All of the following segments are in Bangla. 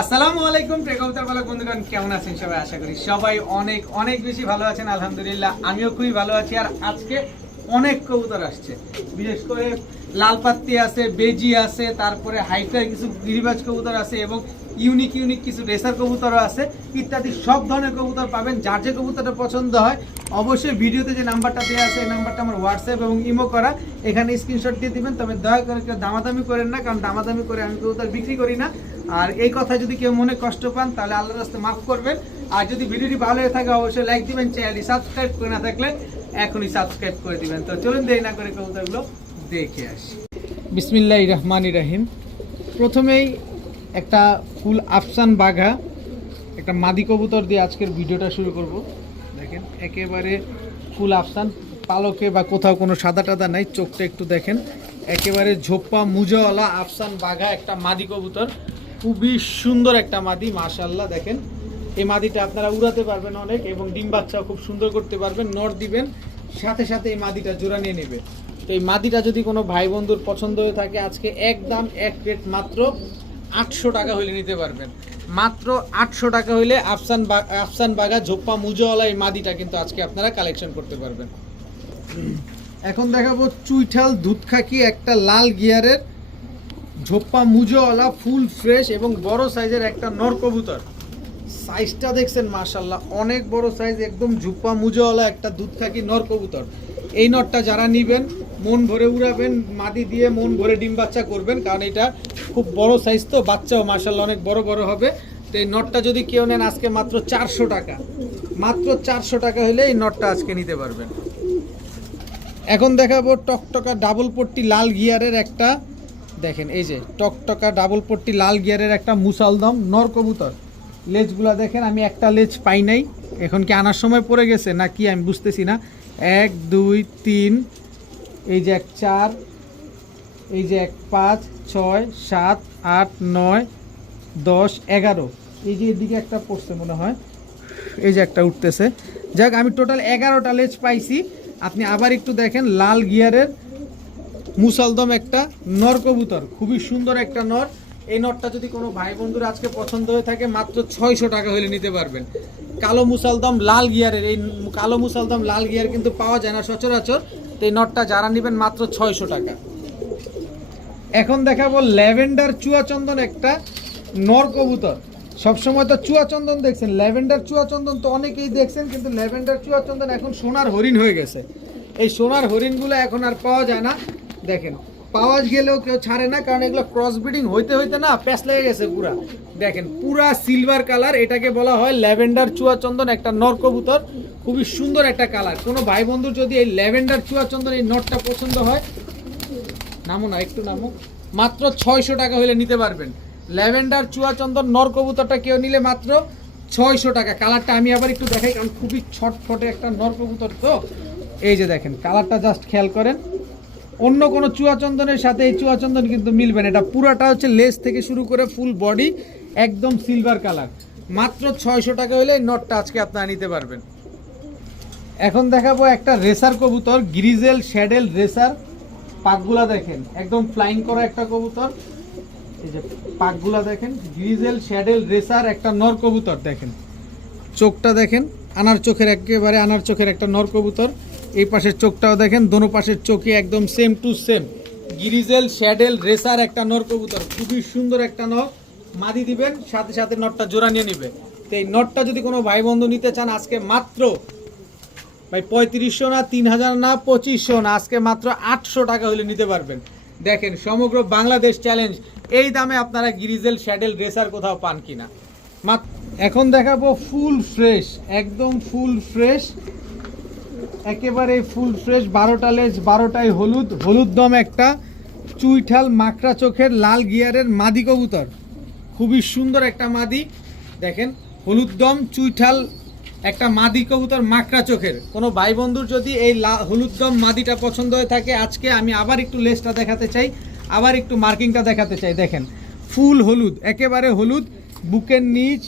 আসসালামু আলাইকুম প্রেকবতার বালক বন্ধুগণ, কেমন আছেন সবাই? আশা করি সবাই অনেক অনেক বেশি ভালো আছেন। আলহামদুলিল্লাহ আমিও খুবই ভালো আছি। আর আজকে অনেক কবুতর আসছে, বিশেষ করে লাল পাত্তি আছে, বেজি আছে, তারপরে হাইফাই কিছু গিরিবাজ কবুতর আছে এবং ইউনিক ইউনিক কিছু রেসার কবুতরও আছে, ইত্যাদি সব ধরনের কবুতর পাবেন। যার যে কবুতরটা পছন্দ হয় অবশ্যই ভিডিওতে যে নাম্বারটা দেওয়া আছে এই নাম্বারটা আমার হোয়াটসঅ্যাপ এবং ইমো করা, এখানে স্ক্রিনশট দিয়ে দিবেন। তবে দয়া করে কেউ দামাদামি করেন না, কারণ দামাদামি করে আমি কবুতর বিক্রি করি না। আর এই কথা যদি কেউ মনে কষ্ট পান তাহলে আল্লাহর রাস্তায় মাফ করবেন। আর যদি ভিডিওটি ভালো হয়ে থাকে অবশ্যই লাইক দিবেন, চ্যানেলটি সাবস্ক্রাইব করে না থাকলে এখনই সাবস্ক্রাইব করে দিবেন। তো চলুন দেরি না করে কবুতরগুলো দেখে আসি। বিসমিল্লাহির রহমানির রহিম। প্রথমেই একটা ফুল আফসান বাঘা, একটা মাদি কবুতর দিয়ে আজকের ভিডিওটা শুরু করব। দেখেন একেবারে ফুল আফসান, পালকে বা কোথাও কোনো সাদা টাদা নাই, চোখটা একটু দেখেন, একেবারে ঝোপ্পা মুজাওয়ালা আফসান বাঘা একটা মাদি কবুতর, খুবই সুন্দর একটা মাদি মাশাআল্লাহ। দেখেন এই মাদিটা আপনারা উড়াতে পারবেন অনেক, এবং ডিম বাচ্চাও খুব সুন্দর করতে পারবেন। নর দিবেন সাথে সাথে এই মাদিটা জোড়া নিয়ে নেবে। তো এই মাদিটা যদি কোনো ভাই বন্ধুর পছন্দ হয়ে থাকে আজকে একদম এক রেট মাত্র 800 টাকা হইলে নিতে পারবেন। মাত্র 800 টাকা হইলে আফসান বাঘা ঝোপ্পা মুজাওয়ালা এই মাদিটা কিন্তু আজকে আপনারা কালেকশন করতে পারবেন। এখন দেখাবো চুইঠাল দুধখাকি একটা লাল গিয়ারের ঝোপ্পা মুজাওয়ালা ফুল ফ্রেশ এবং বড় সাইজের একটা নর কবুতর। সাইজটা দেখছেন মাশাআল্লাহ, অনেক বড় সাইজ, একদম ঝোপ্পা মুজাওয়ালা একটা দুধখাকি নর কবুতর। এই নরটা যারা নিবেন মন ভরে উড়াবেন, মাদি দিয়ে মন ভরে ডিম বাচ্চা করবেন, কারণ এটা খুব বড় সাইজ, তো বাচ্চাও মাশাআল্লাহ অনেক বড় বড় হবে। তো এই নটটা যদি কেউ নেন আজকে মাত্র 400 টাকা, মাত্র 400 টাকা হলে এই নটটা আজকে নিতে পারবেন। এখন দেখাবো টকটকা ডাবল পট্টি লাল গিয়ারের একটা, দেখেন এই যে টকটকা ডাবল পট্টি লাল গিয়ারের একটা মুসালদম নর কবুতর। লেজগুলা দেখেন, আমি একটা লেজ পাই নাই, এখন কি আনার সময় পড়ে গেছে না কি আমি বুঝতেছি না। 1 2 3, এই যে 1 4, এই যে 1 5 6 7 8 9 10 11, এই যে এদিকে একটা পড়ছে মনে হয়, এই যে একটা উঠতেছে। যাক, আমি টোটাল 11টা লেজ পাইছি। আপনি আবার একটু দেখেন, লাল গিয়ারের মুসালদম একটা নর কবুতর, খুবই সুন্দর একটা নর। এই নরটা যদি কোনো ভাই বন্ধুর আজকে পছন্দ হয়ে থাকে মাত্র 600 টাকা হলে নিতে পারবেন। কালো মুসালদম লাল গিয়ারের, এই কালো মুসালদম লাল গিয়ার কিন্তু পাওয়া যায় না সচরাচর। তো এই নরটা যারা নেবেন মাত্র 600 টাকা। এখন দেখাবো ল্যাভেন্ডার চুয়াচন্দন একটা নর কবুতর। সবসময় তো চুয়াচন্দন দেখছেন, ল্যাভেন্ডার চুয়াচন্দন তো অনেকেই দেখছেন, কিন্তু ল্যাভেন্ডার চুয়াচন্দন এখন সোনার হরিণ হয়ে গেছে। এই সোনার হরিণগুলো এখন আর পাওয়া যায় না। দেখেন পাওয়া গেলেও কেউ ছাড়ে না, কারণ এগুলো ক্রস ব্রিডিং হইতে হইতে না প্যাঁচ লেগে গেছে পুরা। দেখেন পুরা সিলভার কালার, এটাকে বলা হয় ল্যাভেন্ডার চুয়াচন্দন একটা নর কবুতর, খুবই সুন্দর একটা কালার। কোনো ভাই বন্ধুর যদি এই ল্যাভেন্ডার চুয়াচন্দন এই নরটা পছন্দ হয়, নামো না একটু নামো, মাত্র 600 টাকা হলে নিতে পারবেন। ল্যাভেন্ডার চুয়াচন্দন নর কবুতরটা কেউ নিলে মাত্র 600 টাকা। কালারটা আমি আবার একটু দেখাই, কারণ খুবই ছটফটে একটা নর কবুতর। তো এই যে দেখেন কালারটা জাস্ট খেয়াল করেন, অন্য কোনো চুয়াচন্দনের সাথে এই চুয়াচন্দন কিন্তু মিলবে না। এটা পুরাটা হচ্ছে লেজ থেকে শুরু করে ফুল বডি একদম সিলভার কালার। মাত্র 600 টাকা হলে এই নটটা আজকে আপনারা নিতে পারবেন। এখন দেখাবো একটা রেসার কবুতর, গ্রিজেল শ্যাডেল রেসার। পাকগুলা দেখেন একদম ফ্লাইং করা একটা কবুতর, এই যে পাকগুলা দেখেন, গ্রিজেল শ্যাডেল রেসার একটা নর কবুতর। দেখেন চোখটা দেখেন, আনার চোখের, একেবারে আনার চোখের একটা নর কবুতর। এই পাশের চোখটাও দেখেন, দোনো পাশের চোখে একদম সেম টু সেম গ্রিজেল শ্যাডেল রেসার একটা নর কবুতর, খুবই সুন্দর একটা নর। মাদি দিবেন সাথে সাথে নটটা জোড়া নিয়ে নিবে। তো এই নটটা যদি কোনো ভাই বন্ধু নিতে চান আজকে মাত্র ভাই 3500 না, 3000 না, 2500 না, আজকে মাত্র 800 টাকা হলে নিতে পারবেন। দেখেন সমগ্র বাংলাদেশ চ্যালেঞ্জ, এই দামে আপনারা গ্রিজেল শ্যাডেল রেসার কোথাও পান কিনা। এখন দেখাবো ফুল ফ্রেশ, একদম ফুল ফ্রেশ, একেবারে ফুল ফ্রেশ, 12টা লেজ 12টাই হলুদ, হলুদ দম একটা চুইঠাল মাকড়া চোখের লাল গিয়ারের মাদি কবুতর, খুবই সুন্দর একটা মাদি। দেখেন হলুদ দম চুইঠাল একটা মাদি কবুতর মাকড়া চোখের। কোনো ভাই বন্ধুর যদি এই হলুদ দম মাদিটা পছন্দ হয়ে থাকে, আজকে আমি আবার একটু লেজটা দেখাতে চাই, আবার একটু মার্কিংটা দেখাতে চাই। দেখেন ফুল হলুদ, একেবারে হলুদ, বুকের নিচ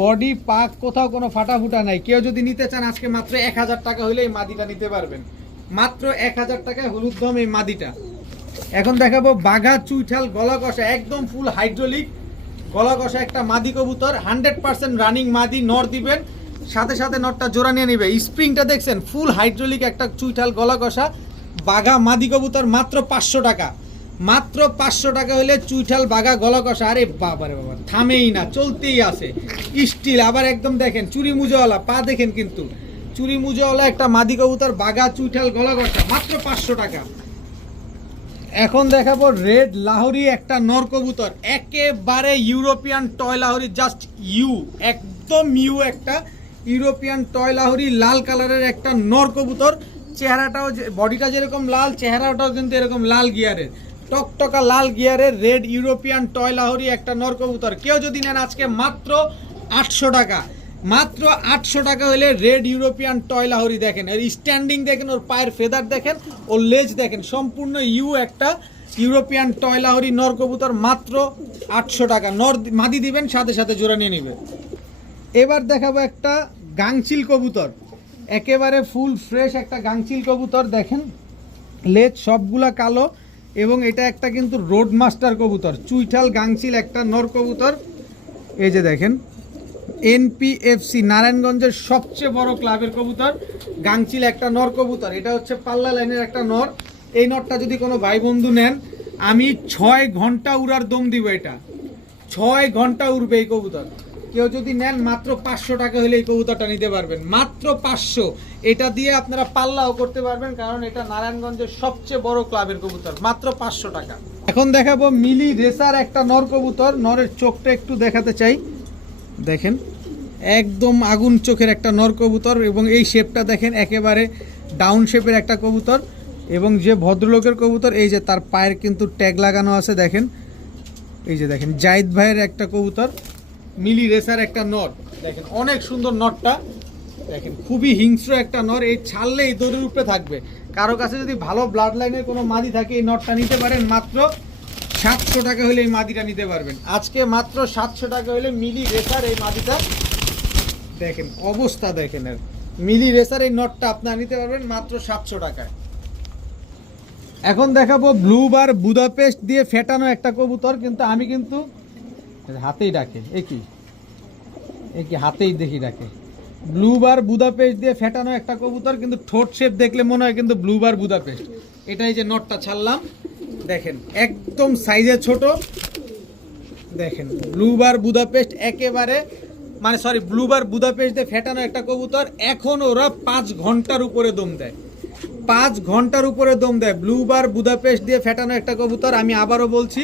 বডি পাক কোথাও কোনো ফাটাফুটা নাই। কেউ যদি নিতে চান আজকে মাত্র 1000 টাকা হলে এই মাদিটা নিতে পারবেন, মাত্র 1000 টাকায় হলুদ দম এই মাদিটা। এখন দেখাবো বাঘা চুইঠাল গলা কষা, একদম ফুল হাইড্রোলিক গলা কষা একটা মাদি কবুতর, 100% রানিং মাদি, নর দিবেন, সাথে সাথে নরটা জোড়া নিয়ে নেবে। স্প্রিংটা দেখছেন, ফুল হাইড্রোলিক একটা চুইঠাল গলা কষা বাঘা মাদি কবুতর, মাত্র 500 টাকা। মাত্র 500 টাকা হলে চুইঠাল বাঘা গলা কষা। আরে বাবারে বাবা, থামেই না, চলতেই আছে স্টিল। আবার একদম দেখেন চুরি মুজোওয়ালা পা দেখেন, কিন্তু চুরি মুজোওয়ালা একটা মাদি কবুতর বাঘা চুইঠাল গলা কষা, মাত্র 500 টাকা। এখন দেখাবো রেড লাহোরি একটা নর কবুতর, একেবারে ইউরোপিয়ান টয় লাহোরি, জাস্ট ইউ, একদম ইউ একটা ইউরোপিয়ান টয় লাহোরি, লাল কালারের একটা নর কবুতর। চেহারাটাও, বডিটা যেরকম লাল, চেহারাটাও কিন্তু এরকম লাল গিয়ারের, টকটকা লাল গিয়ারের রেড ইউরোপিয়ান টয় লাহোরি একটা নর কবুতর। কেউ যদি নেন আজকে মাত্র 800 টাকা। মাত্র 800 টাকা হলে রেড ইউরোপিয়ান টয় লাহোরি। দেখেন এর স্ট্যান্ডিং দেখেন, ওর পায়ের ফেদার দেখেন, ওর লেজ দেখেন, সম্পূর্ণ ইউ একটা ইউরোপিয়ান টয় লাহোরি নর কবুতর, মাত্র 800 টাকা। নর মাদি দিবেন, সাথে সাথে জোড়া নিয়ে নেবে। এবার দেখাবো একটা গাংচিল কবুতর, একেবারে ফুল ফ্রেশ একটা গাংচিল কবুতর। দেখেন লেজ সবগুলা কালো, এবং এটা একটা কিন্তু রোড মাস্টার কবুতর, চুইঠাল গাংচিল একটা নর কবুতর। এই যে দেখেন এনপিএফসি নারায়ণগঞ্জের সবচেয়ে বড় ক্লাবের কবুতর, গাংচিল একটা নর কবুতর। এটা হচ্ছে পাল্লা লাইনের একটা নর। এই নরটা যদি কোনো ভাই বন্ধু নেন, আমি 6 ঘন্টা উড়ার দম দিব। এটা 6 ঘন্টা উড়বে এই কবুতর। কেউ যদি নেন মাত্র 500 টাকা হলে এই কবুতরটা নিতে পারবেন, মাত্র 500। এটা দিয়ে আপনারা পাল্লাও করতে পারবেন, কারণ এটা নারায়ণগঞ্জের সবচেয়ে বড় ক্লাবের কবুতর, মাত্র 500 টাকা। এখন দেখাবো মিলি রেসার একটা নর কবুতর। নরের চোখটা একটু দেখাতে চাই, দেখেন একদম আগুন চোখের একটা নর কবুতর, এবং এই শেপটা দেখেন একেবারে ডাউন শেপের একটা কবুতর। এবং যে ভদ্রলোকের কবুতর, এই যে তার পায়ের কিন্তু ট্যাগ লাগানো আছে, দেখেন এই যে দেখেন জাহিদ ভাইয়ের একটা কবুতর, মিলি রেসার একটা নর। দেখেন অনেক সুন্দর নরটা, দেখেন খুবই হিংস্র একটা নর। এই ছাড়লে এই দড়ির উপরে থাকবে। কারো কাছে যদি ভালো ব্লাড লাইনের কোনো মাদি থাকে, এই নরটা নিতে পারেন। মাত্র 700 টাকা হলে এই মাদিটা নিতে পারবেন আজকে, মাত্র 700 টাকা হলে মিলি রেসার এই মাদিটা। দেখেন অবস্থা দেখেন, এর মিলি রেসার এই নটটা আপনারা নিতে পারবেন মাত্র 700 টাকায়। এখন দেখাবো ব্লু বার বুদাপেস্ট দিয়ে ফেটানো একটা কবুতর, কিন্তু আমি কিন্তু হাতেই ডাকে, একই হাতেই দেখি ডাকে। ব্লু বার বুদাপেস্ট দিয়ে ফেটানো একটা কবুতর, কিন্তু ঠোঁট শেপ দেখলে মনে হয় কিন্তু ব্লু বার বুদাপেস্ট। এটাই যে নটটা ছাড়লাম, দেখেন একদম সাইজে ছোট। দেখেন ব্লু বার বুদাপেস্ট একেবারে, মানে সরি, ব্লু বার বুদাপেস্ট দিয়ে ফেটানো একটা কবুতর। এখন ওরা 5 ঘন্টার উপরে দম দেয়, 5 ঘন্টার উপরে দম দেয়। ব্লু বার বুদাপেস্ট দিয়ে ফেটানো একটা কবুতর। আমি আবারও বলছি,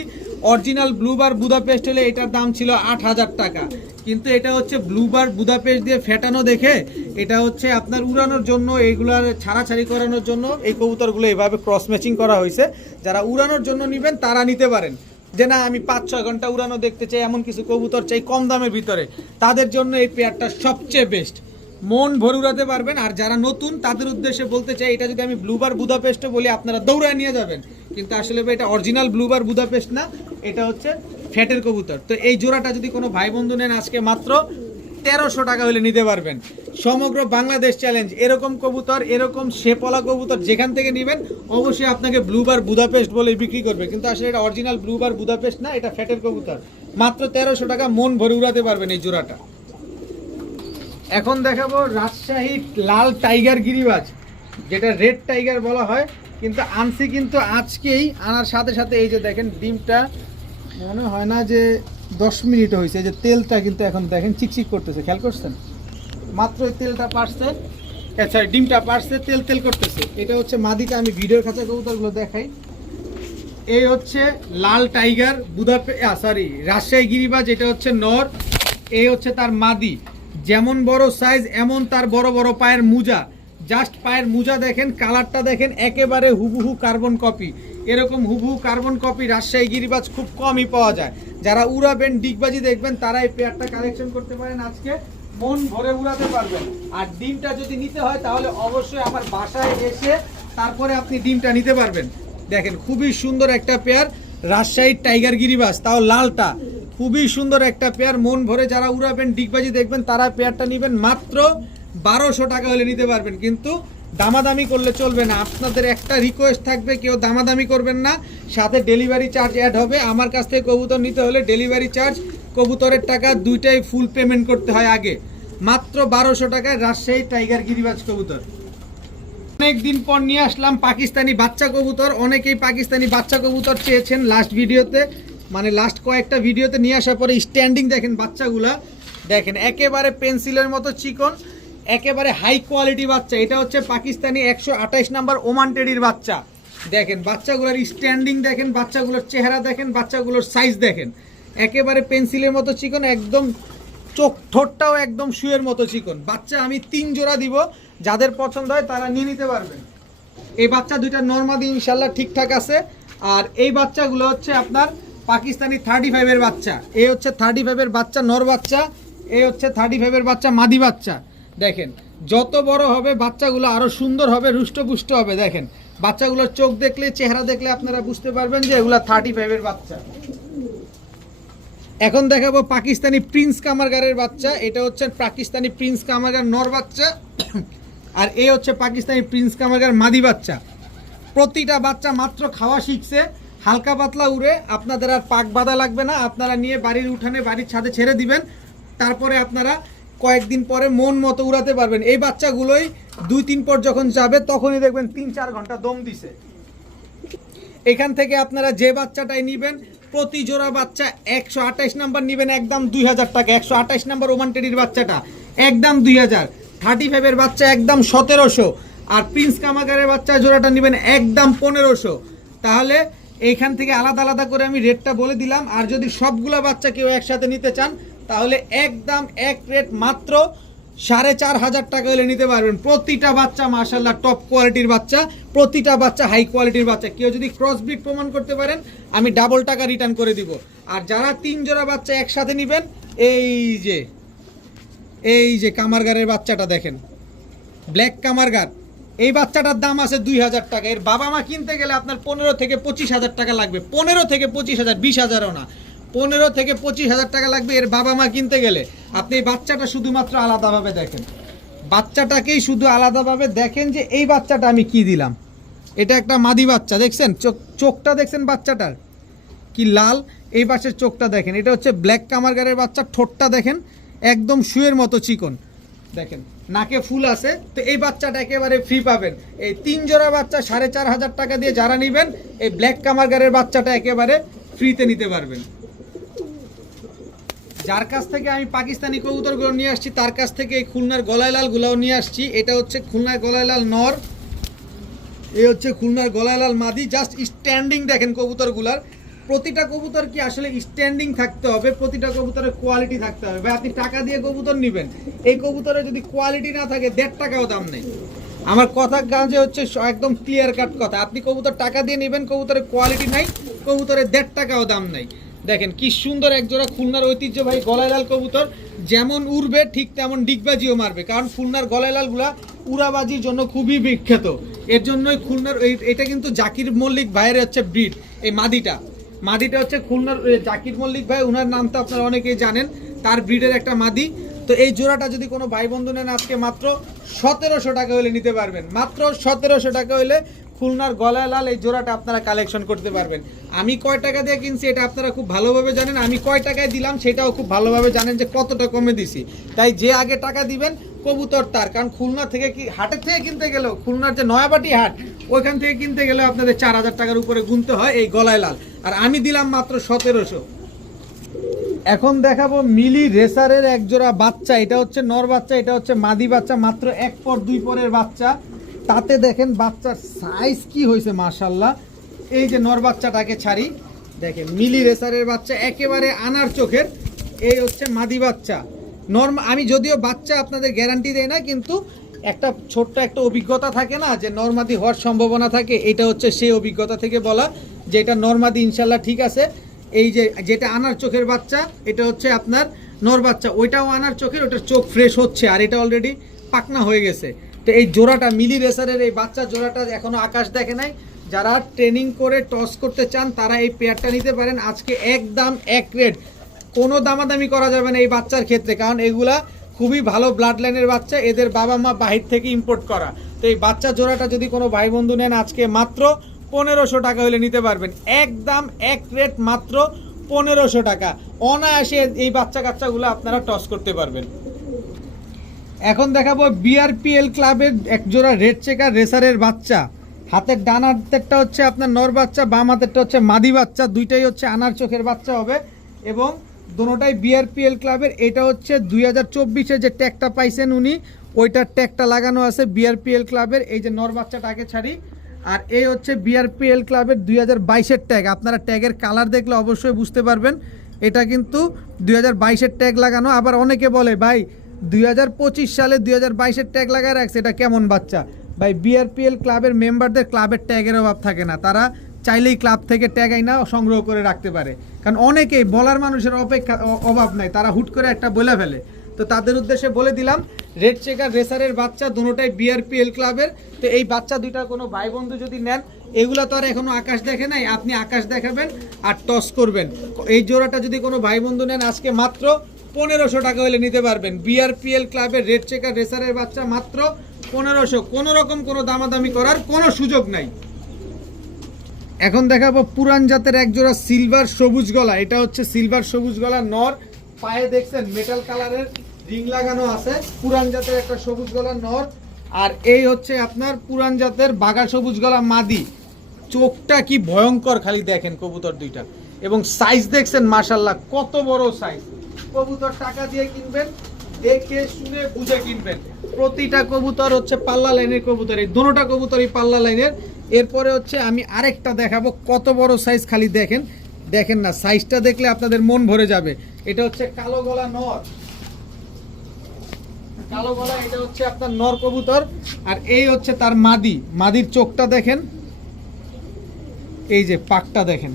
অরিজিনাল ব্লু বার বুদাপেস্ট হলে এটার দাম ছিল 8000 টাকা, কিন্তু এটা হচ্ছে ব্লু বার বুদাপেস্ট দিয়ে ফেটানো দেখে এটা হচ্ছে আপনার উড়ানোর জন্য, এইগুলার ছাড়াছাড়ি করানোর জন্য এই কবুতরগুলো এইভাবে ক্রস ম্যাচিং করা হয়েছে। যারা উড়ানোর জন্য নেবেন তারা নিতে পারেন, যে না আমি 5-6 ঘন্টা উড়ানো দেখতে চাই, এমন কিছু কবুতর চাই কম দামের ভিতরে, তাদের জন্য এই পেয়ারটা সবচেয়ে বেস্ট, মন ভরে উড়াতে পারবেন। আর যারা নতুন তাদের উদ্দেশ্যে বলতে চাই, এটা যদি আমি ব্লু বার বুদাপেস্টে বলি আপনারা দৌড়ায় নিয়ে যাবেন, কিন্তু আসলে এটা অরিজিনাল ব্লু বার বুদাপেস্ট না, এটা হচ্ছে ফ্যাটের কবুতর। তো এই জোড়াটা যদি কোনো ভাই বন্ধু নেন আজকে মাত্র 1300 টাকা হলে নিতে পারবেন। সমগ্র বাংলাদেশ চ্যালেঞ্জ। এরকম কবুতর, এরকম শেপওয়ালা কবুতর যেখান থেকে নেবেন অবশ্যই আপনাকে ব্লু বার বুদাপেস্ট বলে বিক্রি করবে, কিন্তু আসলে এটা অরিজিনাল ব্লু বার বুদাপেস্ট না, এটা ফ্যাটের কবুতর। মাত্র 1300 টাকা, মন ভরে উড়াতে পারবেন এই জোড়াটা। এখন দেখাবো রাজশাহী লাল টাইগার গিরিবাজ, যেটা রেড টাইগার বলা হয়, কিন্তু আনছি কিন্তু আজকেই, আনার সাথে সাথে এই যে দেখেন ডিমটা মনে হয় না যে 10 মিনিট হয়েছে, এই যে তেলটা কিন্তু এখন দেখেন চিকচিক করতেছে, খেয়াল করছেন? মাত্র তেলটা পারছে, আচ্ছা ডিমটা পারছে, তেল তেল করতেছে। এটা হচ্ছে মাদিটা, আমি ভিডিওর খাঁচা কবুতরগুলো দেখাই। এই হচ্ছে লাল টাইগার রাজশাহী গিরিবাজ, এটা হচ্ছে নর, এই হচ্ছে তার মাদি। যেমন বড় সাইজ এমন তার বড় বড় পায়ের মুজা, জাস্ট পায়ের মুজা দেখেন, কালারটা দেখেন, একেবারে হুবহু কার্বন কপি। এরকম হুবহু কার্বন কপি রাজশাহী গিরিবাজ খুব কমই পাওয়া যায়। যারা উড়াবেন, ডিগবাজি দেখবেন, তারা এই পেয়ারটা কালেকশন করতে পারেন আজকে, মন ভরে উড়াতে পারবেন। আর ডিমটা যদি নিতে হয় তাহলে অবশ্যই আমার বাসায় এসে তারপরে আপনি ডিমটা নিতে পারবেন। দেখেন খুবই সুন্দর একটা পেয়ার রাজশাহীর টাইগার গিরিবাজ, তাও লালটা, খুবই সুন্দর একটা পেয়ার। মন ভরে যারা উড়াবেন, ডিগবাজি দেখবেন, তারা পেয়ারটা নেবেন মাত্র 1200 টাকা হলে নিতে পারবেন, কিন্তু দামাদামি করলে চলবে না। আপনাদের একটা রিকোয়েস্ট থাকবে, কেউ দামাদামি করবেন না, সাথে ডেলিভারি চার্জ অ্যাড হবে। আমার কাছ থেকে কবুতর নিতে হলে ডেলিভারি চার্জ কবুতরের টাকা দুইটাই ফুল পেমেন্ট করতে হয় আগে। মাত্র 1200 টাকায় রাজশাহী টাইগার গিরিবাজ কবুতর। অনেকদিন পর নিয়ে আসলাম পাকিস্তানি বাচ্চা কবুতর। অনেকেই পাকিস্তানি বাচ্চা কবুতর চেয়েছেন লাস্ট ভিডিওতে, মানে লাস্ট কয়েকটা ভিডিওতে নিয়ে আসার পরে স্ট্যান্ডিং দেখেন বাচ্চাগুলা, দেখেন একেবারে পেন্সিলের মতো চিকন, একেবারে হাই কোয়ালিটি বাচ্চা। এটা হচ্ছে পাকিস্তানি 128 নাম্বার ওমান টেডির বাচ্চা। দেখেন বাচ্চাগুলোর স্ট্যান্ডিং দেখেন, বাচ্চাগুলোর চেহারা দেখেন, বাচ্চাগুলোর সাইজ দেখেন, একেবারে পেন্সিলের মতো চিকন, একদম চোখ ঠোঁটটাও একদম শুয়ের মতো চিকন। বাচ্চা আমি 3 জোড়া দিব, যাদের পছন্দ হয় তারা নিয়ে নিতে পারবেন। এই বাচ্চা দুইটা নরমাদি ইনশাল্লাহ ঠিকঠাক আছে। আর এই বাচ্চাগুলো হচ্ছে আপনার পাকিস্তানি 35-এর বাচ্চা। এই হচ্ছে 35-এর বাচ্চা নর বাচ্চা, এই হচ্ছে 35-এর বাচ্চা মাদি বাচ্চা। দেখেন যত বড় হবে বাচ্চাগুলো আরো সুন্দর হবে, রুষ্টপুষ্ট হবে। দেখেন বাচ্চাগুলোর চোখ দেখলে, চেহারা দেখলে আপনারা বুঝতে পারবেন যে এগুলা 35-এর বাচ্চা। এখন দেখাবো পাকিস্তানি প্রিন্স কামারগারের বাচ্চা। এটা হচ্ছে পাকিস্তানি প্রিন্স কামারগার নর বাচ্চা, আর এই হচ্ছে পাকিস্তানি প্রিন্স কামারগার মাদি বাচ্চা। প্রতিটা বাচ্চা মাত্র খাওয়া শিখছে, হালকা পাতলা উড়ে, আপনাদের আর পাক বাঁধা লাগবে না। আপনারা নিয়ে বাড়ির উঠানে, বাড়ির ছাদে ছেড়ে দিবেন, তারপরে আপনারা কয়েকদিন পরে মন মতো উড়াতে পারবেন। এই বাচ্চাগুলোই 2-3 পর যখন যাবে তখনই দেখবেন 3-4 ঘন্টা দম দিছে। এখান থেকে আপনারা যে বাচ্চাটাই নেবেন, প্রতি জোড়া বাচ্চা 128 নাম্বার নেবেন একদম 2000 টাকা। 128 নাম্বার ওমান টেডির বাচ্চাটা একদম 2000, 35-এর বাচ্চা একদম 1700, আর প্রিন্স কামারগারের বাচ্চা জোড়াটা নেবেন একদম 1500। তাহলে এইখান থেকে আলাদা আলাদা করে আমি রেটটা বলে দিলাম। আর যদি সবগুলা বাচ্চা কেউ একসাথে নিতে চান তাহলে একদম এক রেট মাত্র 4500 টাকা হলে নিতে পারবেন। প্রতিটা বাচ্চা মাশাআল্লাহ টপ কোয়ালিটির বাচ্চা, প্রতিটা বাচ্চা হাই কোয়ালিটির বাচ্চা। কেউ যদি ক্রসব্রিড প্রমাণ করতে পারেন আমি ডাবল টাকা রিটার্ন করে দিব। আর যারা 3 জোড়া বাচ্চা একসাথে নেবেন, এই যে কামারগারের বাচ্চাটা দেখেন, ব্ল্যাক কামারগার, এই বাচ্চাটার দাম আছে 2000 টাকা। এর বাবা মা কিনতে গেলে আপনার 15 থেকে 25 হাজার টাকা লাগবে। 15 থেকে 25 হাজার, 20,000ও না, 15 থেকে 25 হাজার টাকা লাগবে এর বাবা মা কিনতে গেলে। আপনি এই বাচ্চাটা শুধুমাত্র আলাদাভাবে দেখেন, বাচ্চাটাকেই শুধু আলাদাভাবে দেখেন যে এই বাচ্চাটা আমি কি দিলাম। এটা একটা মাদি বাচ্চা, দেখছেন চোখটা দেখছেন বাচ্চাটার কি লাল, এই পাশের চোখটা দেখেন। এটা হচ্ছে ব্ল্যাক কামারগারের বাচ্চা, ঠোঁটটা দেখেন একদম শুয়ের মতো চিকন, দেখেন নাকে ফুল আছে। তো এই বাচ্চাটা একেবারে ফ্রি পাবেন। এই 3 জোড়া বাচ্চা 4500 টাকা দিয়ে যারা নেবেন, এই ব্ল্যাক কামারগারের বাচ্চাটা একেবারে ফ্রিতে নিতে পারবেন। যার কাছ থেকে আমি পাকিস্তানি কবুতরগুলো নিয়ে আসছি তার কাছ থেকে এই খুলনার গলায় লালগুলোও নিয়ে আসছি। এটা হচ্ছে খুলনার গলায় লাল নর, এই হচ্ছে খুলনার গলায় লাল মাদি। জাস্ট স্ট্যান্ডিং দেখেন কবুতরগুলার। প্রতিটা কবুতর কি আসলে স্ট্যান্ডিং থাকতে হবে, প্রতিটা কবুতরের কোয়ালিটি থাকতে হবে। ভাই আপনি টাকা দিয়ে কবুতর নেবেন, এই কবুতরের যদি কোয়ালিটি না থাকে 1.5 টাকাও দাম নেই। আমার কথা গাঁজে হচ্ছে একদম ক্লিয়ার কাট কথা। আপনি কবুতর টাকা দিয়ে নেবেন, কবুতরের কোয়ালিটি নাই, কবুতরের 1.5 টাকাও দাম নেই। দেখেন কি সুন্দর একজোড়া খুলনার ঐতিহ্যবাহী গলায় লাল কবুতর, যেমন উড়বে ঠিক তেমন ডিগবাজিও মারবে। কারণ খুলনার গলায় লালগুলা উড়াবাজির জন্য খুবই বিখ্যাত। এর জন্যই খুলনার এটা কিন্তু জাকির মল্লিক ভাইয়ের হচ্ছে ব্রিড। এই মাদিটা হচ্ছে খুলনার জাকির মল্লিক ভাই, ওনার নাম তো আপনারা অনেকেই জানেন, তার ব্রিডের একটা মাদি। তো এই জোড়াটা যদি কোনো ভাই বন্ধু নেন আজকে মাত্র 1700 টাকা হলে নিতে পারবেন। মাত্র 1700 টাকা হলে খুলনার গলায় লাল এই জোড়াটা আপনারা কালেকশন করতে পারবেন। আমি কয় টাকা দিয়ে কিনছি এটা আপনারা খুব ভালোভাবে জানেন, আমি কয় টাকায় দিলাম সেটাও খুব ভালোভাবে জানেন যে কতটা কমে দিছি। তাই যে আগে টাকা দিবেন কবুতর তার। কারণ খুলনা থেকে কি হাটের থেকে কিনতে গেলেও, খুলনার যে নয়াবাটি হাট ওইখান থেকে কিনতে গেলে আপনাদের 4000 টাকার উপরে গুনতে হয় এই গলায় লাল, আর আমি দিলাম মাত্র 1700। এখন দেখাবো মিলি রেসারের এক জোড়া বাচ্চা। এটা হচ্ছে নর বাচ্চা, এটা হচ্ছে মাদি বাচ্চা, মাত্র 1 পর 2 পরের বাচ্চা। তাতে দেখেন বাচ্চার সাইজ কি হয়েছে মাশাআল্লাহ। এই যে নর বাচ্চাটাকে ছাড়ি, দেখেন মিলি রেসারের বাচ্চা একেবারে আনার চোখের। এই হচ্ছে মাদি বাচ্চা। আমি যদিও বাচ্চা আপনাদের গ্যারান্টি দেয় না, কিন্তু একটা ছোট্ট একটা অভিজ্ঞতা থাকে না যে নরমাদি হওয়ার সম্ভাবনা থাকে, এটা হচ্ছে সেই অভিজ্ঞতা থেকে বলা যে এটা নরমাদি ইনশাল্লাহ ঠিক আছে। এই যে যেটা আনার চোখের বাচ্চা এটা হচ্ছে আপনার নর বাচ্চা, ওইটাও আনার চোখের, ওটার চোখ ফ্রেশ হচ্ছে, আর এটা অলরেডি পাকনা হয়ে গেছে। তো এই জোড়াটা মিলি রেসারের এই বাচ্চা জোড়াটা এখনো আকাশ দেখে নাই। যারা ট্রেনিং করে টস করতে চান তারা এই পেয়ারটা নিতে পারেন। আজকে একদম এক রেট, কোনো দামাদামি করা যাবে না এই বাচ্চার ক্ষেত্রে, কারণ এগুলা খুবই ভালো ব্লাড লাইনের বাচ্চা, এদের বাবা মা বাহির থেকে ইম্পোর্ট করা। তো এই বাচ্চা জোড়াটা যদি কোনো ভাই বন্ধু নেন আজকে মাত্র 1500 টাকা হলে নিতে পারবেন। একদম এক রেট মাত্র 1500 টাকা। অনায়াসে এই বাচ্চা কাচ্চাগুলো আপনারা টস করতে পারবেন। এখন দেখাবো বিআরপিএল ক্লাবের এক জোড়া রেড চেকার রেসারের বাচ্চা। হাতের ডান হাতেরটা হচ্ছে আপনার নর বাচ্চা, বাম হাতেরটা হচ্ছে মাদি বাচ্চা, দুইটাই হচ্ছে আনার চোখের বাচ্চা হবে এবং দুটোটাই বিআরপিএল ক্লাবের। এটা হচ্ছে 2024-এ যে ট্যাগটা পাইছেন উনি, ওইটার ট্যাগটা লাগানো আছে বিআরপিএল ক্লাবের। এই যে নর বাচ্চাটাকে ছাড়ি, আর এই হচ্ছে বিআরপিএল ক্লাবের 2022-এর ট্যাগ। আপনারা ট্যাগের কালার দেখলে অবশ্যই বুঝতে পারবেন এটা কিন্তু 2022-এর ট্যাগ লাগানো। আবার অনেকে বলে ভাই 2025 সালে 2022-এর ট্যাগ লাগায় রাখছে, এটা কেমন বাচ্চা? ভাই বিআরপিএল ক্লাবের মেম্বারদের ক্লাবের ট্যাগের অভাব থাকে না, তারা চাইলেই ক্লাব থেকে ট্যাগ আইনা সংগ্রহ করে রাখতে পারে। কারণ অনেকেই বলার মানুষের অভাব নাই, তারা হুট করে একটা বলে ফেলে। তো তাদের উদ্দেশ্যে বলে দিলাম রেড চেকার রেসারের বাচ্চা দুটোটাই বিআরপিএল ক্লাবের। তো এই বাচ্চা দুইটা কোনো ভাই বন্ধু যদি নেন, এগুলো তো আর এখনো আকাশ দেখে নাই, আপনি আকাশ দেখাবেন আর টস করবেন। এই জোড়াটা যদি কোনো ভাই বন্ধু নেন আজকে মাত্র 1500 টাকা হলে নিতে পারবেন। বিআরপিএল ক্লাবের রেড চেকার রেসারের বাচ্চা মাত্র 1500, কোনো রকম কোনো দামাদামি করার কোনো সুযোগ নাই। এখন দেখাবো পুরান জাতের এক জোড়া সিলভার সবুজ গলা। এটা হচ্ছে সিলভার সবুজ গলা নর, পায়ে দেখছেন মেটাল কালারের রিং লাগানো আছে। পুরান জাতের একটা সবুজ গলা নর, আর এই হচ্ছে আপনার পুরান জাতের বাঘা সবুজ গলা মাদি। চোখটা কি ভয়ঙ্কর, খালি দেখেন কবুতর দুইটা, এবং সাইজ দেখছেন মাশাআল্লাহ কত বড় সাইজ। কবুতর টাকা দিয়ে কিনবেন, দেখে শুনে বুঝে কিনবেন। প্রতিটা কবুতর হচ্ছে পাল্লা লাইনের কবুতর, এই দুটোটা কবুতরই পাল্লা লাইনের। এরপরে হচ্ছে আমি আরেকটা দেখাবো, কত বড় সাইজ খালি দেখেন, দেখেন না সাইজটা দেখলে আপনাদের মন ভরে যাবে। এটা হচ্ছে কালো গলা নর, কালো গলা, এটা হচ্ছে আপনার নর কবুতর। আর এই হচ্ছে তার মাদি, মাদির চোখটা দেখেন, এই যে পাকটা দেখেন।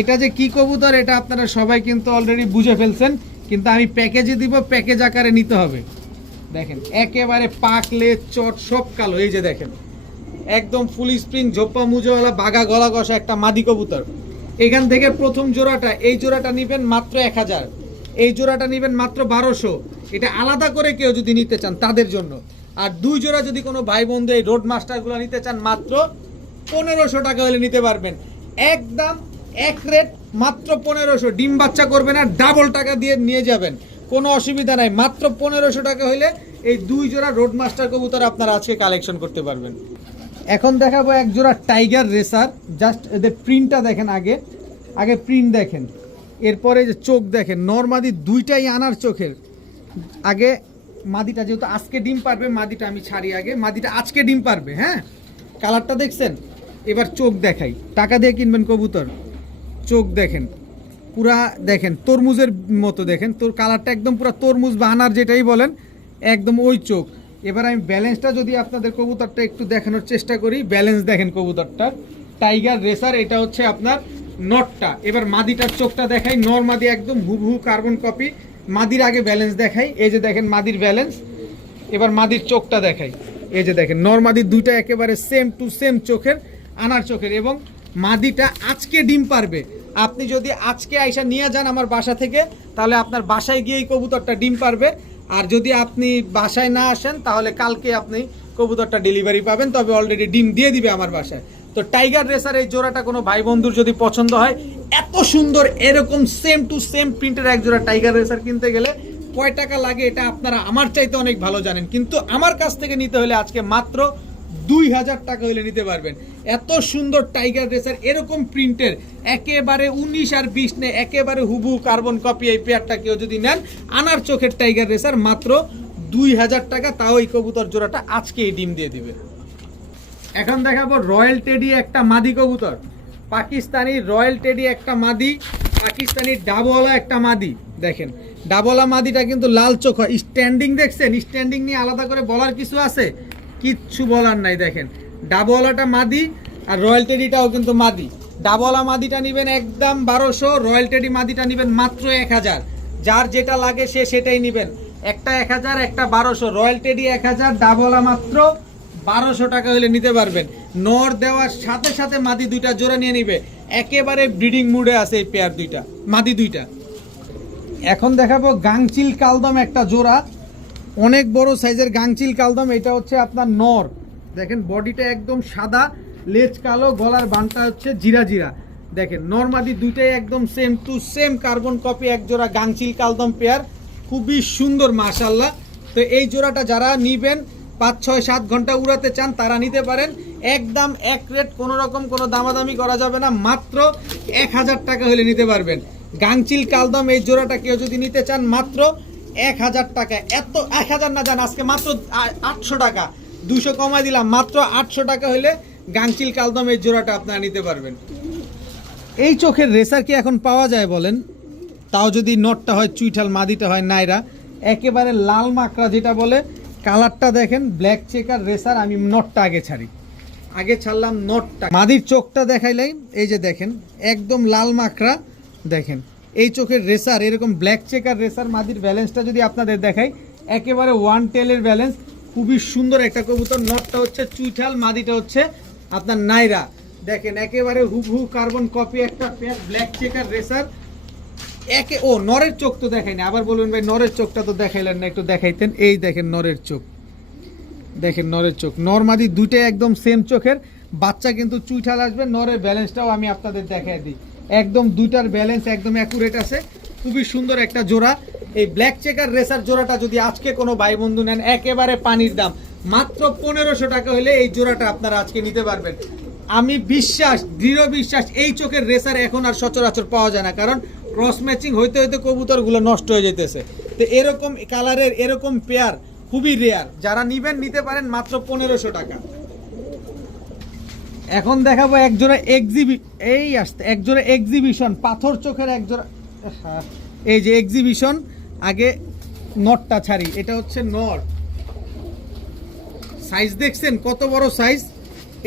এটা যে কি কবুতর এটা আপনারা সবাই কিন্তু অলরেডি বুঝে ফেলছেন, কিন্তু আমি প্যাকেজে দিব, প্যাকেজ আকারে নিতে হবে। দেখেন একেবারে পাকলে চট সব কালো, এই যে দেখেন একদম ফুল স্প্রিং ঝোপ্পা মুজোওয়ালা বাঘা গলা কষা একটা মাদি কবুতর। এখান থেকে প্রথম জোড়াটা, এই জোড়াটা নিবেন মাত্র 1000, এই জোড়াটা নিবেন মাত্র 1200। এটা আলাদা করে কেউ যদি নিতে চান তাদের জন্য। আর দুই জোড়া যদি কোনো ভাই বন্ধু এই রোড মাস্টারগুলো নিতে চান মাত্র 1500 টাকা হলে নিতে পারবেন। একদম এক রেট, মাত্র 1500। ডিম বাচ্চা করবেন আর ডাবল টাকা দিয়ে নিয়ে যাবেন, কোনো অসুবিধা নাই। মাত্র 1500 টাকা হলে এই দুই জোড়া রোড মাস্টার কবুতর আপনারা আজকে কালেকশন করতে পারবেন। এখন দেখাবো এক জোড়া টাইগার রেসার। জাস্ট এদের প্রিন্টটা দেখেন, আগে আগে প্রিন্ট দেখেন, এরপরে যে চোখ দেখেন। নর মাদি দুইটাই আনার চোখের। আগে মাদিটা যেহেতু আজকে ডিম পারবে, মাদিটা আমি ছাড়ি আগে, মাদিটা আজকে ডিম পারবে। হ্যাঁ, কালারটা দেখছেন। এবার চোখ দেখাই, টাকা দিয়ে কিনবেন কবুতর। চোখ দেখেন পুরা, দেখেন তরমুজের মতো, দেখেন তোর কালারটা একদম পুরা তরমুজ বা আনার যেটাই বলেন, একদম ওই চোখ। এবার আমি ব্যালেন্সটা যদি আপনাদের কবুতরটা একটু দেখানোর চেষ্টা করি, ব্যালেন্স দেখেন কবুতরটা। টাইগার রেসার, এটা হচ্ছে আপনার নটটা। এবার মাদিটার চোখটা দেখাই, নর মাদি একদম হুবহু কার্বন কপি। মাদির আগে ব্যালেন্স দেখাই, এই যে দেখেন মাদির ব্যালেন্স। এবার মাদির চোখটা দেখাই, এই যে দেখেন নর মাদির দুইটা একেবারে সেম টু সেম চোখের, আনার চোখের। এবং মাদিটা আজকে ডিম পারবে। আপনি যদি আজকে আইসা নিয়ে যান আমার বাসা থেকে, তাহলে আপনার বাসায় গিয়েই কবুতরটা ডিম পারবে। আর যদি আপনি বাসায় না আসেন তাহলে কালকে আপনি কবুতরটা ডেলিভারি পাবেন, তবে অলরেডি ডিম দিয়ে দিবে আমার বাসায়। তো টাইগার রেসার এই জোড়াটা কোনো ভাই বন্ধুর যদি পছন্দ হয়, এত সুন্দর এরকম সেম টু সেম প্রিন্টের এক জোড়া টাইগার রেসার কিনতে গেলে কয় টাকা লাগে এটা আপনারা আমার চাইতে অনেক ভালো জানেন, কিন্তু আমার কাছ থেকে নিতে হলে আজকে মাত্র 2000 টাকা হলে নিতে পারবেন। এত সুন্দর টাইগার রেসার এরকম প্রিন্টের, একেবারে 19 আর 20 নে একেবারে হুবু কার্বন কপি, এই পেয়ারটা কেউ যদি নেন আনার চোখের টাইগার রেসার মাত্র 2000 টাকা, তাও এই কবুতর জোড়াটা আজকেই ডিম দিয়ে দিবে। এখন দেখাবো রয়্যাল টেডি একটা মাদি কবুতর, পাকিস্তানি রয়্যাল টেডি একটা মাদি, পাকিস্তানি ডাবওয়ালা একটা মাদি। দেখেন ডাবওয়ালা মাদিটা কিন্তু লাল চোখ হয়। স্ট্যান্ডিং দেখছেন, স্ট্যান্ডিং নিয়ে আলাদা করে বলার কিছু আছে? কিচ্ছু বলার নাই। দেখেন ডাবওয়ালাটা মাদি আর রয়্যাল টেডিটাও কিন্তু মাদি। ডাবওয়ালা মাদিটা নেবেন একদম 1200, রয়্যাল টেডি মাদিটা নেবেন মাত্র 1000। যার যেটা লাগে সে সেটাই নেবেন, একটা 1000 একটা 1200। রয়্যাল টেডি 1000, ডাবওয়ালা মাত্র 1200 টাকা হলে নিতে পারবেন। নর দেওয়ার সাথে সাথে মাদি দুইটা জোড়া নিয়ে নিবে, একেবারে ব্রিডিং মুডে আছে এই পেয়ার দুইটা, মাদি দুইটা। এখন দেখাবো গাংচিল কালদম একটা জোড়া, অনেক বড় সাইজের গাংচিল কালদম। এটা হচ্ছে আপনার নর, দেখেন বডিটা একদম সাদা, লেজ কালো, গলার বানটা হচ্ছে জিরা জিরা। দেখেন নরমাদি দুইটাই একদম same to same carbon copy, এক জোড়া গাংচিল কালদম পেয়ার, খুবই সুন্দর মাশাআল্লাহ। তো এই জোড়াটা যারা নিবেন 5-6-7 ঘন্টা উড়াতে চান তারা নিতে পারেন, একদম এক রেট, কোনো রকম কোনো দামাদামি করা যাবে না, মাত্র 1000 টাকা হলে নিতে পারবেন। গাংচিল কালদম এই জোড়াটা কেউ যদি নিতে চান মাত্র 1000 টাকা, এত 1000 না জান, আজকে মাত্র 800 টাকা, 200 কমাই দিলাম, মাত্র 800 টাকা হলে গাংচিল কালদম এই জোড়াটা আপনারা নিতে পারবেন। এই চোখের রেসার কি এখন পাওয়া যায় বলেন? তাও যদি নটটা হয় চুইঠাল, মাদিটা হয় নাইরা, একেবারে লাল মাকড়া যেটা বলে, কালারটা দেখেন ব্ল্যাক চেকার রেসার। আমি নটটা আগে ছাড়ি, আগে ছাড়লাম নটটা, মাদির চোখটা দেখাইলাই, এই যে দেখেন একদম লাল মাকড়া। দেখেন এই চোখের রেসার, এরকম ব্ল্যাক চেকার রেসার মাদির ব্যালেন্সটা যদি আপনাদের দেখাই, একেবারে ওয়ান টেলের ব্যালেন্স, খুবই সুন্দর একটা কবুতর। নটটা হচ্ছে চুইঠাল, মাদিটা হচ্ছে আপনার নাইরা। দেখেন একেবারে হুবহু কার্বন কপি একটা পেয়ার, ব্ল্যাক চেকার রেসার। নরের চোখ তো দেখাই না, আবার বলবেন ভাই নরের চোখটা তো দেখাইলেন না, একটু দেখাইতেন। এই দেখেন নরের চোখ, দেখেন নরের চোখ, নরমাদি দুইটাই একদম সেম চোখের, বাচ্চা কিন্তু চুইঠাল আসবে। নরের ব্যালেন্সটাও আমি আপনাদের দেখাই দিই, একদম দুইটার ব্যালেন্স একদম অ্যাকুরেট আছে, খুবই সুন্দর একটা জোড়া। এই ব্ল্যাক চেকার রেসার জোড়াটা যদি আজকে কোনো ভাই বন্ধু নেন, একেবারে পানির দাম, মাত্র 1500 টাকা হলে এই জোড়াটা আপনারা আজকে নিতে পারবেন। আমি বিশ্বাস, দৃঢ় বিশ্বাস, এই চোখের রেসার এখন আর সচরাচর পাওয়া যায় না, কারণ ক্রস ম্যাচিং হইতে হইতে কবুতরগুলো নষ্ট হয়ে যেতেছে। তো এরকম কালারের এরকম পেয়ার খুবই রেয়ার, যারা নিবেন নিতে পারেন মাত্র 1500 টাকা। এখন দেখাবো একজোড়া একজোড়া এক্সিবিশন পাথর চোখের একজোড়া, এই যে এক্সিবিশন। আগে নটটা ছাড়ি, এটা হচ্ছে নট, সাইজ দেখছেন কত বড় সাইজ।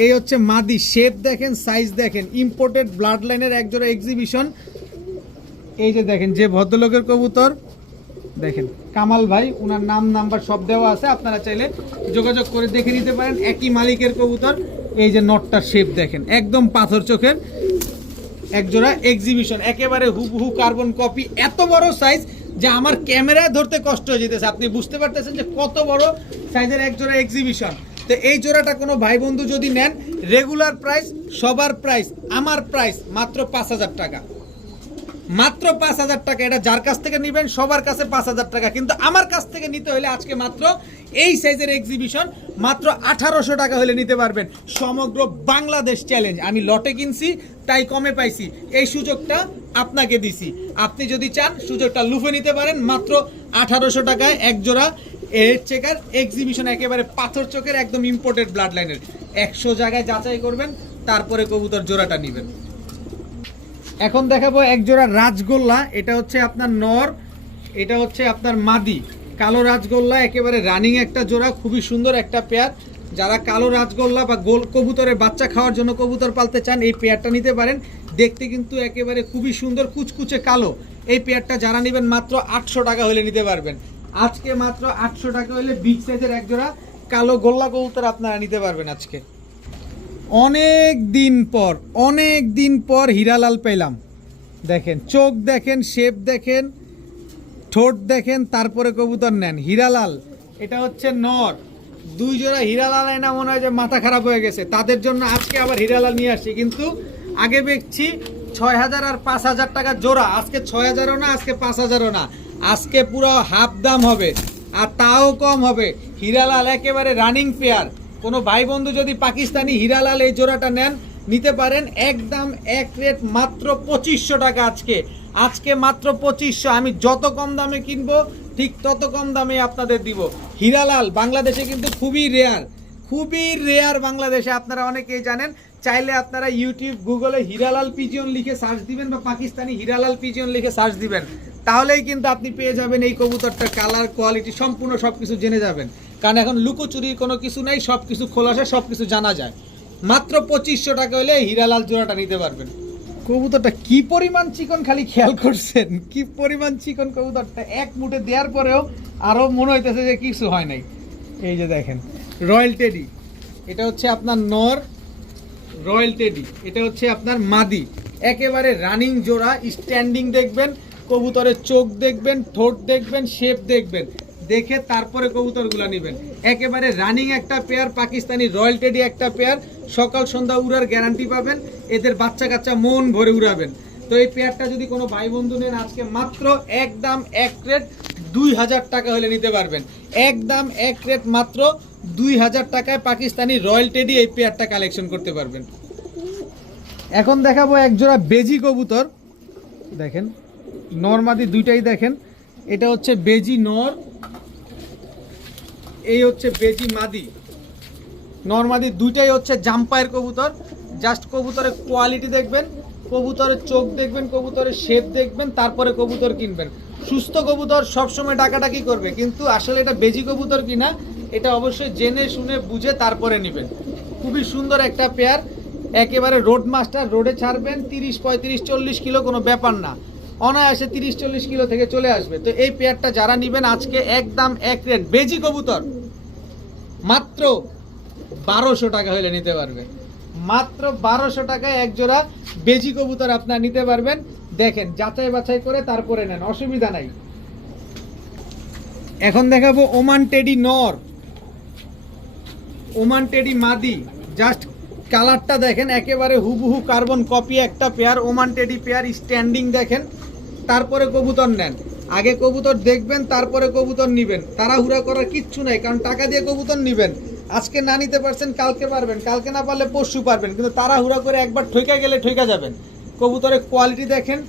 এই হচ্ছে মাদি, শেপ দেখেন, সাইজ দেখেন, ইম্পোর্টেড ব্লাড লাইনের একজোড়া এক্সিবিশন। এই যে দেখেন যে ভদ্রলোকের কবুতর, দেখেন কামাল ভাই, ওনার নাম নাম্বার সব দেওয়া আছে, আপনারা চাইলে যোগাযোগ করে দেখে নিতে পারেন, একই মালিকের কবুতর। এই যে নটটার শেপ দেখেন, একদম পাথর চোখের একজোড়া এক্সিবিশন, একেবারে হুবহু কার্বন কপি, এত বড় সাইজ যে আমার ক্যামেরায় ধরতে কষ্ট হয়ে যেতেছে। আপনি বুঝতে পারতেছেন যে কত বড় সাইজের একজোড়া এক্সিবিশন। তো এই জোড়াটা কোনো ভাই বন্ধু যদি নেন, রেগুলার প্রাইস, সবার প্রাইস, আমার প্রাইস মাত্র 5000 টাকা, মাত্র 5000 টাকা। এটা যার কাছ থেকে নেবেন সবার কাছে 5000 টাকা, কিন্তু আমার কাছ থেকে নিতে হলে আজকে মাত্র এই সাইজের এক্সিবিশন মাত্র 1800 টাকা হলে নিতে পারবেন। সমগ্র বাংলাদেশ চ্যালেঞ্জ, আমি লটে কিনছি তাই কমে পাইছি, এই সুযোগটা আপনাকে দিছি। আপনি যদি চান সুযোগটা লুফে নিতে পারেন, মাত্র 1800 টাকায় এক জোড়া এর চেকার এক্সিবিশন, একেবারে পাথর চোখের, একদম ইম্পোর্টেড ব্লাড লাইনের। 100 জায়গায় যাচাই করবেন, তারপরে কবুতর জোড়াটা নেবেন। এখন দেখাবো এক জোড়া রাজগোল্লা, এটা হচ্ছে আপনার নর, এটা হচ্ছে আপনার মাদি, কালো রাজগোল্লা, একেবারে রানিং একটা জোড়া, খুবই সুন্দর একটা পেয়ার। যারা কালো রাজগোল্লা বা গোল কবুতরের বাচ্চা খাওয়ার জন্য কবুতর পালতে চান, এই পেয়ারটা নিতে পারেন। দেখতে কিন্তু একেবারে খুবই সুন্দর, কুচকুচে কালো। এই পেয়ারটা যারা নেবেন মাত্র 800 টাকা হলে নিতে পারবেন। আজকে মাত্র 800 টাকা হলে বিগ সাইজের এক জোড়া কালো গোল্লা কবুতর আপনারা নিতে পারবেন আজকে। অনেক দিন পর হীরালাল পেলাম। দেখেন চোখ দেখেন, শেপ দেখেন, ঠোঁট দেখেন, তারপরে কবুতর নেন। হীরালাল, এটা হচ্ছে নর, 2 জোড়া হীরালাল না, মনে হয় যে মাথা খারাপ হয়ে গেছে, তাদের জন্য আজকে আবার হীরালাল নিয়ে আসছি। কিন্তু আগে বেচছি 6000 আর 5000 টাকা জোড়া, আজকে 6000ও না, আজকে 5000ও না, আজকে পুরো হাফ দাম হবে, আর তাও কম হবে। হীরালাল একেবারে রানিং পেয়ার। কোনো ভাই বন্ধু যদি পাকিস্তানি হীরালাল এই জোড়াটা নেন, নিতে পারেন, একদম এক রেট, মাত্র 2500 টাকা। আজকে মাত্র 2500। আমি যত কম দামে কিনবো ঠিক তত কম দামে আপনাদের দিব। হীরালাল বাংলাদেশে কিন্তু খুবই রেয়ার বাংলাদেশে, আপনারা অনেকেই জানেন। চাইলে আপনারা ইউটিউব, গুগলে হীরালাল পিজিয়ন লিখে সার্চ দিবেন, বা পাকিস্তানি হীরালাল পিজিয়ন লিখে সার্চ দিবেন, তাহলেই কিন্তু আপনি পেয়ে যাবেন এই কবুতরটার কালার, কোয়ালিটি, সম্পূর্ণ সব কিছু জেনে যাবেন। কারণ এখন লুকোচুরির কোনো কিছু নাই, সব কিছু খোলাসা, সব কিছু জানা যায়। মাত্র 2500 টাকা হলে হীরালাল জোড়াটা নিতে পারবেন। কবুতরটা কি পরিমাণ চিকন, খালি খেয়াল করছেন কি পরিমাণ চিকন কবুতরটা, এক মুঠে দেওয়ার পরেও আরো মনে হইতেছে যে কিছু হয় নাই। এই যে দেখেন রয়্যাল টেডি, এটা হচ্ছে আপনার নর, রয়্যাল টেডি, এটা হচ্ছে আপনার মাদি, একেবারে রানিং জোড়া। স্ট্যান্ডিং দেখবেন, কবুতরের চোখ দেখবেন, ঠোঁট দেখবেন, শেপ দেখবেন, দেখে তারপরে কবুতরগুলো নেবেন। একেবারে রানিং একটা পেয়ার, পাকিস্তানি রয়্যাল টেডি একটা পেয়ার, সকাল সন্ধ্যা উড়ার গ্যারান্টি পাবেন। এদের বাচ্চা কাচ্চা মন ভরে উড়াবেন। তো এই পেয়ারটা যদি কোনো ভাই বন্ধু নেন আজকে মাত্র একদম এক রেট 2000 টাকা হলে নিতে পারবেন। একদম এক রেট মাত্র 2000 টাকায় পাকিস্তানি রয়্যাল টেডি এই পেয়ারটা কালেকশন করতে পারবেন। এখন দেখাবো এক জোড়া বেজি কবুতর। দেখেন নর মাদি দুইটাই দেখেন, এটা হচ্ছে বেজি নর, এই হচ্ছে বেজি মাদি। নর মাদি দুইটাই হচ্ছে জাম্পায়ের কবুতর। জাস্ট কবুতরের কোয়ালিটি দেখবেন, কবুতরের চোখ দেখবেন, কবুতরের শেপ দেখবেন, তারপরে কবুতর কিনবেন। সুস্থ কবুতর সবসময় ডাকাডাকি করবে, কিন্তু আসলে এটা বেজি কবুতর কিনা এটা অবশ্যই জেনে শুনে বুঝে তারপরে নেবেন। খুবই সুন্দর একটা পেয়ার, একেবারে রোড মাস্টার। রোডে ছাড়বেন 30, 35, 40 কিলো কোনো ব্যাপার না, অনায়াসে 30-40 কিলো থেকে চলে আসবে। তো এই পেয়ারটা যারা নেবেন আজকে একদম এক রেট বেজি কবুতর মাত্র 1200 টাকা হলে নিতে পারবে। মাত্র 1200 টাকায় এক জোড়া বেজি কবুতর আপনারা নিতে পারবেন। দেখেন যাচাই বাছাই করে তারপরে নেন, অসুবিধা নাই। এখন দেখাবো ওমান টেডি নর, ওমান টেডি মাদি। জাস্ট কালারটা দেখেন, একেবারে হুবহু কার্বন কপি একটা pair, Oman teddy pair. Standing দেখেন, তারপরে কবুতর নেন। আগে কবুতর দেখবেন তারপরে কবুতর নেবেন। তাড়াহুড়া করার কিচ্ছু নাই, কারণ টাকা দিয়ে কবুতর নেবেন। আজকে না নিতে পারছেন কালকে পারবেন, কালকে না পারলে পরশু পারবেন, কিন্তু তাড়াহুড়া করে একবার ঠইকা গেলে ঠইকা যাবেন। কবুতরের কোয়ালিটি দেখেন,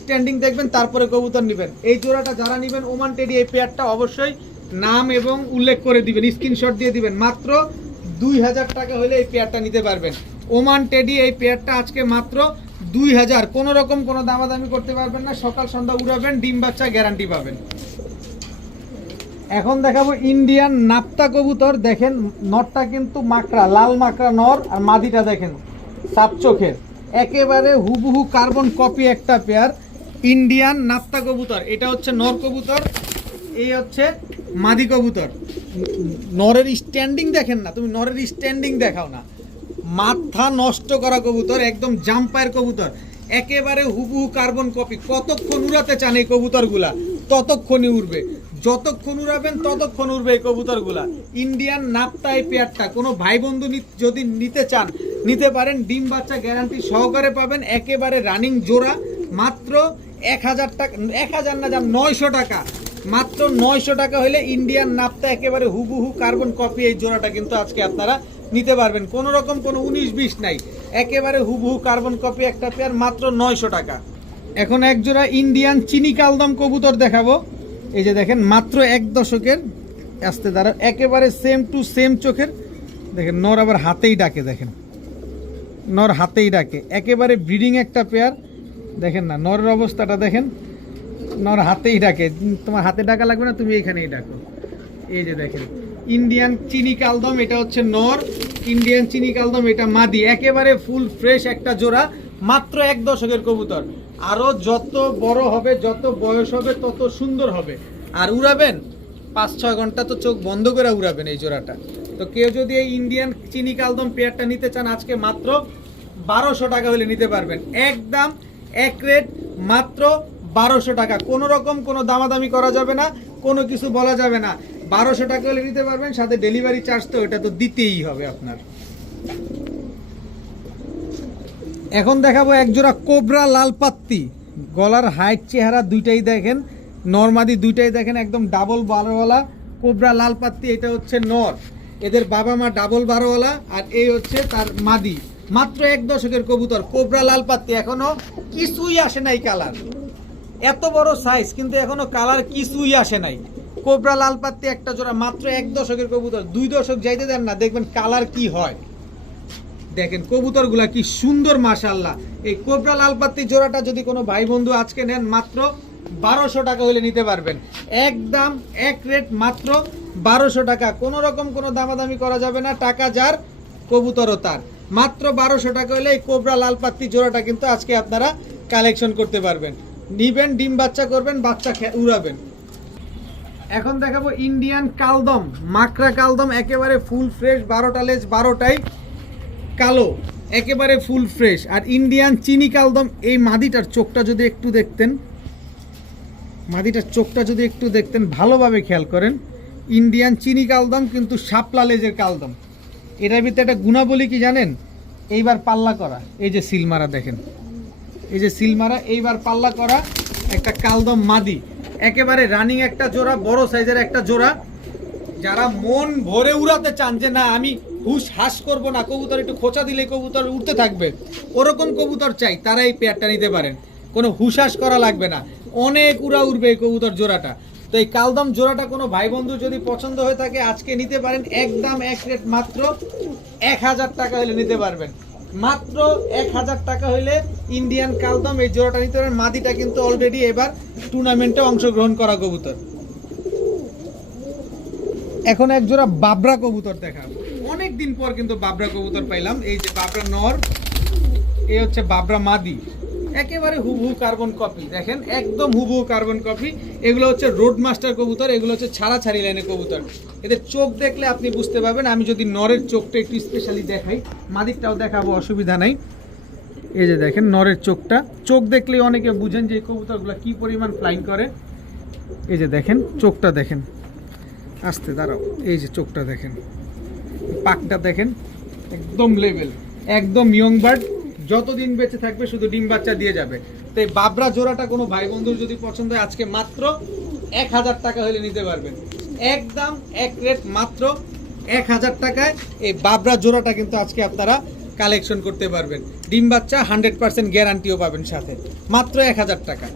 স্ট্যান্ডিং দেখবেন, তারপরে কবুতর নেবেন। এই জোড়াটা যারা নেবেন ওমান টেডি এই পেয়ারটা অবশ্যই নাম এবং উল্লেখ করে দিবেন, স্ক্রিনশট দিয়ে দিবেন। মাত্র 2000 টাকা হলে এই পেয়ারটা নিতে পারবেন। ওমান টেডি এই পেয়ারটা আজকে মাত্র 2000, কোনো রকম কোনো দামাদামি করতে পারবেন না। সকাল সন্ধ্যা উড়াবেন, ডিম বাচ্চা গ্যারান্টি পাবেন। এখন দেখাবো ইন্ডিয়ান নাপ্তা কবুতর। দেখেন নরটা কিন্তু মাকড়া, লাল মাকড়া নর, আর মাদিটা দেখেন সাপ চোখের, একেবারে হুবহু কার্বন কপি একটা পেয়ার। ইন্ডিয়ান নাপ্তা কবুতর, এটা হচ্ছে নর কবুতর, এই হচ্ছে মাদি কবুতর। নরের স্ট্যান্ডিং দেখেন না, তুমি নরের স্ট্যান্ডিং দেখাও না, মাথা নষ্ট করা কবুতর, একদম জাম্পায়ের কবুতর, একেবারে হুবহু কার্বন কপি। কতক্ষণ উড়াতে চান এই কবুতরগুলা ততক্ষণই উড়বে, যতক্ষণ উড়াবেন ততক্ষণ উড়বে এই কবুতরগুলা। ইন্ডিয়ান নাপ্তা এই পেয়ারটা কোনো ভাই বন্ধু যদি নিতে চান নিতে পারেন, ডিম বাচ্চা গ্যারান্টি সহকারে পাবেন। একেবারে রানিং জোড়া, মাত্র 1000 টাকা, 1000 না যান 900 টাকা। মাত্র 900 টাকা হলে ইন্ডিয়ান নাপ্তা একেবারে হুবহু কার্বন কপি এই জোড়াটা কিন্তু আজকে আপনারা নিতে পারবেন। কোনো রকম কোনো 19-20 নাই, একেবারে হুবহু কার্বন কপি একটা পেয়ার, মাত্র 900 টাকা। এখন এক জোড়া ইন্ডিয়ান চিনি কালদম কবুতর দেখাবো। এই যে দেখেন মাত্র 1 দশকের, আসতে দ্বারা একেবারে সেম টু সেম চোখের। দেখেন নর আবার হাতেই ডাকে, দেখেন নর হাতেই ডাকে, একেবারে ব্রিডিং একটা পেয়ার। দেখেন না নরের অবস্থাটা দেখেন, নর হাতেই ডাকে। তোমার হাতে ডাকা লাগবে না, তুমি এখানেই ডাকো। এই যে দেখেন ইন্ডিয়ান চিনি কালদম, এটা হচ্ছে নর। ইন্ডিয়ান চিনি কালদম এটা মাদি, একেবারে ফুল ফ্রেশ একটা জোড়া, মাত্র 1 দশকের কবুতর। আরো যত বড় হবে, যত বয়স হবে, তত সুন্দর হবে। আর উড়াবেন 5-6 ঘন্টা তো চোখ বন্ধ করে উড়াবেন এই জোড়াটা। তো কেউ যদি এই ইন্ডিয়ান চিনি কালদম পেয়ারটা নিতে চান আজকে মাত্র 1200 টাকা হলে নিতে পারবেন। একদম এক রেট, মাত্র 1200 টাকা। কোনো রকম কোনো দামাদামি করা যাবে না, কোনো কিছু বলা যাবে না। 1200 টাকা হলে নিতে পারবেন, সাথে ডেলিভারি চার্জ তো এটা তো দিতেই হবে আপনার। এখন দেখাবো একজোড়া কোবরা লাল পাত্তি। গলার হাইট চেহারা দুইটাই দেখেন, নরমাদি দুইটাই দেখেন, একদম ডাবল বারোওয়ালা কোবরা লাল পাত্তি। এটা হচ্ছে নর, এদের বাবা মা ডাবল বারোওয়ালা, আর এই হচ্ছে তার মাদি। মাত্র 1 দশকের কবুতর, কোবরা লাল পাত্তি। এখনো কিছুই আসে নাই কালার, এত বড় সাইজ কিন্তু এখনো কালার কিছুই আসে নাই। কোবরা লাল পাত্তি একটা জোড়া, মাত্র 1 দশকের কবুতর। 2 দশক যাইতে দেন না, দেখবেন কালার কি হয়। দেখেন কবুতরগুলা কি সুন্দর, মাশাআল্লাহ। এই কোবরা লাল পাত্তি জোড়াটা যদি কোনো ভাই বন্ধু আজকে নেন, মাত্র 1200 টাকা হলে নিতে পারবেন। একদম এক রেট, মাত্র 1200 টাকা। কোনো রকম কোনো দামাদামি করা যাবে না, টাকা যার কবুতরও তার। মাত্র 1200 টাকা হলে এই কোবরা লাল পাত্তি জোড়াটা কিন্তু আজকে আপনারা কালেকশন করতে পারবেন। নিবেন, ডিম বাচ্চা করবেন, বাচ্চা উড়াবেন। এখন দেখাবো ইন্ডিয়ান কালদম, মাকড়া কালদম, একেবারে ফুল ফ্রেশ, 12টা লেজ 12টাই কালো, একেবারে ফুল ফ্রেশ। আর ইন্ডিয়ান চিনি কালদম, এই মাদিটার চোখটা যদি একটু দেখতেন, মাদিটার চোখটা যদি একটু দেখতেন ভালোভাবে খেয়াল করেন, ইন্ডিয়ান চিনি কালদম কিন্তু শাপলা লেজের কালদম। এটার ভিতরে একটা গুণাবলী কি জানেন? এইবার পাল্লা করা, এই যে সিলমারা দেখেন, এই যে সিলমারা এইবার পাল্লা করা একটা কালদম মাদি, একেবারে রানিং একটা জোড়া, বড় সাইজের একটা জোড়া। যারা মন ভরে উড়াতে চান যে না আমি হুশ হাস করবো না, কবুতর একটু খোঁচা দিলে কবুতর উঠতে থাকবে, ওরকম কবুতর চাই, তারা এই পেয়ারটা নিতে পারেন। কোনো হুশাস করা লাগবে না, অনেক উড়া উড়বে এই কবুতর জোড়াটা। তো এই কালদম জোড়াটা কোনো ভাই বন্ধু যদি পছন্দ হয়ে থাকে আজকে নিতে পারেন, একদম এক রেট মাত্র 1000 টাকা হলে নিতে পারবেন। মাত্র 1000 টাকা হইলে ইন্ডিয়ান কালদম এই জোড়াটা নিতে পারেন। মাদিটা কিন্তু অলরেডি এবার টুর্নামেন্টে অংশগ্রহণ করা কবুতর। এখন এক জোড়া বাবরা কবুতর দেখাবো, অনেক দিন পর কিন্তু বাবরা কবুতর পাইলাম। এই যে বাবরা নর, এই হচ্ছে বাবরা মাদি, একেবারে হুবহু কার্বন কপি, দেখেন একদম হুবহু কার্বন কপি। এগুলো হচ্ছে রোড মাস্টার কবুতর, এগুলো হচ্ছে ছাড়াছাড়ি লাইনের কবুতর। এদের চোখ দেখলে আপনি বুঝতে পারবেন। আমি যদি নরের চোখটা একটু স্পেশালি দেখাই, মাদিকটাও দেখাবো, অসুবিধা নাই। এই যে দেখেন নরের চোখটা, চোখ দেখলেই অনেকে বুঝেন যে এই কবুতরগুলো কি পরিমাণ ফ্লাইং করে। এই যে দেখেন চোখটা দেখেন, আস্তে দাঁড়াও, এই যে চোখটা দেখেন, পাকটা দেখেন, একদম লেভেল, একদম ইয়ং বার্ড, যতদিন বেঁচে থাকবে শুধু ডিম বাচ্চা দিয়ে যাবে। তো এই বাবরা জোড়াটা কোনো ভাই বন্ধুর যদি পছন্দ হয় আজকে মাত্র 1000 টাকা হলে নিতে পারবেন, একদম এক রেট মাত্র 1000 টাকায় এই বাবরা জোড়াটা কিন্তু আজকে আপনারা কালেকশন করতে পারবেন। ডিম বাচ্চা 100% গ্যারান্টিও পাবেন সাথে, মাত্র 1000 টাকা।